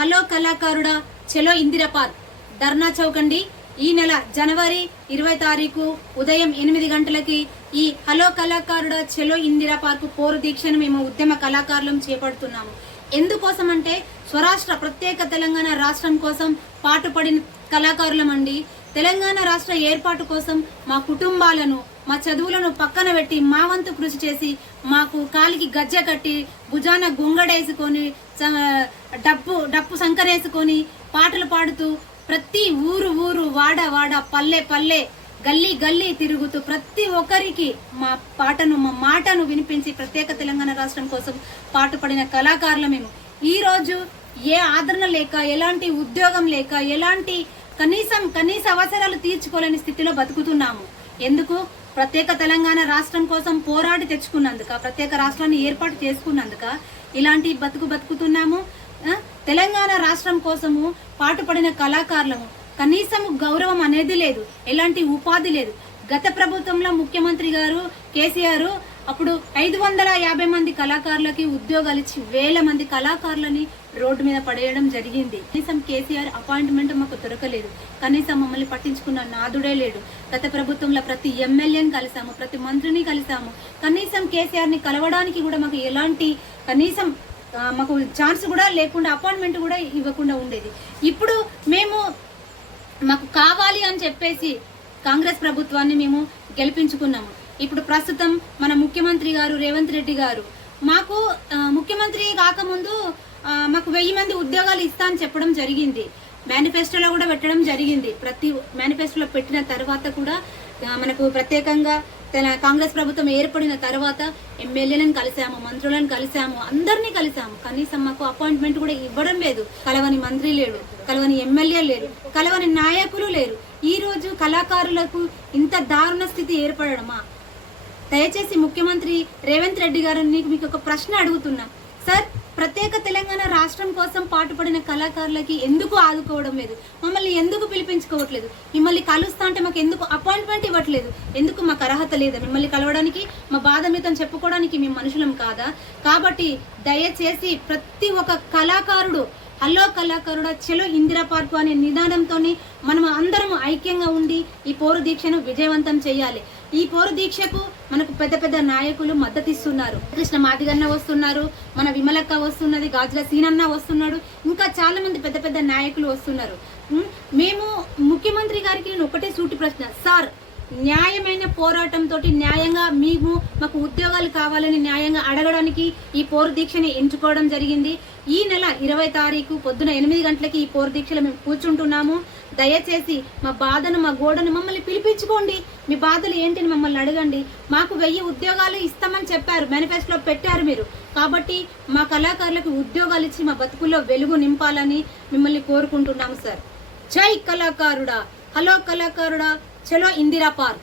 Hello కళాకారుడా చలో Indira park ధర్నా చౌక్ అండి. ఈ నెల జనవరి 20 తారీఖు ఉదయం 8 గంటలకి ఈ హలో కళాకారుడా చలో ఇందిరా పార్క్ పోరు దీక్షను మేము ఉద్యమ కళాకారులం చేపడుతున్నాము. ఎందుకోసం అంటే స్వరాష్ట్ర ప్రత్యేక తెలంగాణ రాష్ట్రం కోసం పాటుపడిన కళాకారులం అండి. తెలంగాణ రాష్ట్ర ఏర్పాటు కోసం మా కుటుంబాలను మా చదువులను పక్కన పెట్టి మా వంతు కృషి చేసి మాకు కాలికి గజ్జ కట్టి భుజాన గుంగడేసుకొని డప్పు సంకరేసుకొని పాటలు పాడుతూ ప్రతి ఊరు వాడ పల్లె గల్లీ గల్లీ తిరుగుతూ ప్రతి ఒక్కరికి మా మాటను వినిపించి ప్రత్యేక తెలంగాణ రాష్ట్రం కోసం పాటుపడిన కళాకారుల మేము ఈ రోజు ఏ ఆదరణ లేక ఎలాంటి ఉద్యోగం లేక ఎలాంటి కనీస అవసరాలు తీర్చుకోలేని స్థితిలో బతుకుతున్నాము. ఎందుకు? ప్రత్యేక తెలంగాణ రాష్ట్రం కోసం పోరాడి తెచ్చుకున్నందుక, ప్రత్యేక రాష్ట్రాన్ని ఏర్పాటు చేసుకున్నందుక ఇలాంటి బతుకుతున్నాము. తెలంగాణ రాష్ట్రం కోసము పాటుపడిన కళాకారులము కనీసం గౌరవం అనేది లేదు, ఎలాంటి ఉపాధి లేదు. గత ప్రభుత్వంలో ముఖ్యమంత్రి గారు కేసీఆర్ అప్పుడు 550 మంది కళాకారులకి ఉద్యోగాలు ఇచ్చి 1000 మంది కళాకారులని రోడ్డు మీద పడేయడం జరిగింది. కనీసం కేసీఆర్ అపాయింట్మెంట్ మాకు దొరకలేదు, కనీసం మమ్మల్ని పట్టించుకున్న నాదుడే లేడు. గత ప్రభుత్వంలో ప్రతి ఎమ్మెల్యేని కలిసాము, ప్రతి మంత్రిని కలిసాము, కనీసం కేసీఆర్ ని కలవడానికి కూడా మాకు ఎలాంటి కనీసం మాకు ఛాన్స్ కూడా లేకుండా అపాయింట్మెంట్ కూడా ఇవ్వకుండా ఉండేది. ఇప్పుడు మాకు కావాలి అని చెప్పేసి కాంగ్రెస్ ప్రభుత్వాన్ని మేము గెలిపించుకున్నాము. ఇప్పుడు ప్రస్తుతం మన ముఖ్యమంత్రి గారు రేవంత్ రెడ్డి గారు మాకు ముఖ్యమంత్రి కాకముందు మాకు 1000 మంది ఉద్యోగాలు ఇస్తా అని చెప్పడం జరిగింది. మేనిఫెస్టోలో కూడా పెట్టడం జరిగింది. ప్రతి మేనిఫెస్టోలో పెట్టిన తర్వాత కూడా మనకు ప్రత్యేకంగా కాంగ్రెస్ ప్రభుత్వం ఏర్పడిన తర్వాత ఎమ్మెల్యేలను కలిసాము, మంత్రులను కలిసాము, అందరినీ కలిసాము. కనీసం మాకు అపాయింట్మెంట్ కూడా ఇవ్వడం లేదు. కలవని మంత్రి లేడు, కలవని ఎమ్మెల్యే లేరు, కలవని నాయకులు లేరు. ఈ రోజు కళాకారులకు ఇంత దారుణ స్థితి ఏర్పడమా? దయచేసి ముఖ్యమంత్రి రేవంత్ రెడ్డి గారు మీకు ఒక ప్రశ్న అడుగుతున్నా. సార్, ప్రత్యేక తెలంగాణ రాష్ట్రం కోసం పాటుపడిన కళాకారులకి ఎందుకు ఆదుకోవడం లేదు? మమ్మల్ని ఎందుకు పిలిపించుకోవట్లేదు? మిమ్మల్ని కలుస్తా అంటే మాకు ఎందుకు అపాయింట్మెంట్ ఇవ్వట్లేదు? ఎందుకు మాకు అర్హత లేదా మిమ్మల్ని కలవడానికి? మా బాధ మీతో చెప్పుకోవడానికి మేము మనుషులం కాదా? కాబట్టి దయచేసి ప్రతి ఒక్క కళాకారుడు హలో కళాకారుడా చలో ఇందిరా పార్కు అనే నినాదంతో మనం అందరం ఐక్యంగా ఉండి ఈ పోరు దీక్షను విజయవంతం చేయాలి. ఈ పోరు దీక్షకు మనకు పెద్ద నాయకులు మద్దతు ఇస్తున్నారు. కృష్ణ మాదిగన్న వస్తున్నారు, మన విమలక్క వస్తున్నది, గాజుల సీనన్న వస్తున్నాడు, ఇంకా చాలా మంది పెద్ద నాయకులు వస్తున్నారు. మేము ముఖ్యమంత్రి గారికి నేను ఒకటే సూటి ప్రశ్న, సార్, న్యాయమైన పోరాటంతో న్యాయంగా మాకు ఉద్యోగాలు కావాలని న్యాయంగా అడగడానికి ఈ పోరు దీక్షని ఎంచుకోవడం జరిగింది. ఈ నెల 20 తారీఖు పొద్దున 8 గంటలకి ఈ పోరు దీక్షలో మేము కూర్చుంటున్నాము. దయచేసి మా బాధను, మా గోడను మమ్మల్ని పిలిపించుకోండి. మీ బాధలు ఏంటని మమ్మల్ని అడగండి. మాకు 1000 ఉద్యోగాలు ఇస్తామని చెప్పారు, మేనిఫెస్టోలో పెట్టారు మీరు. కాబట్టి మా కళాకారులకు ఉద్యోగాలు ఇచ్చి మా బతుకుల్లో వెలుగు నింపాలని మిమ్మల్ని కోరుకుంటున్నాము సార్. జై కళాకారుడా, హలో కళాకారుడా చలో ఇందిరా పార్క్.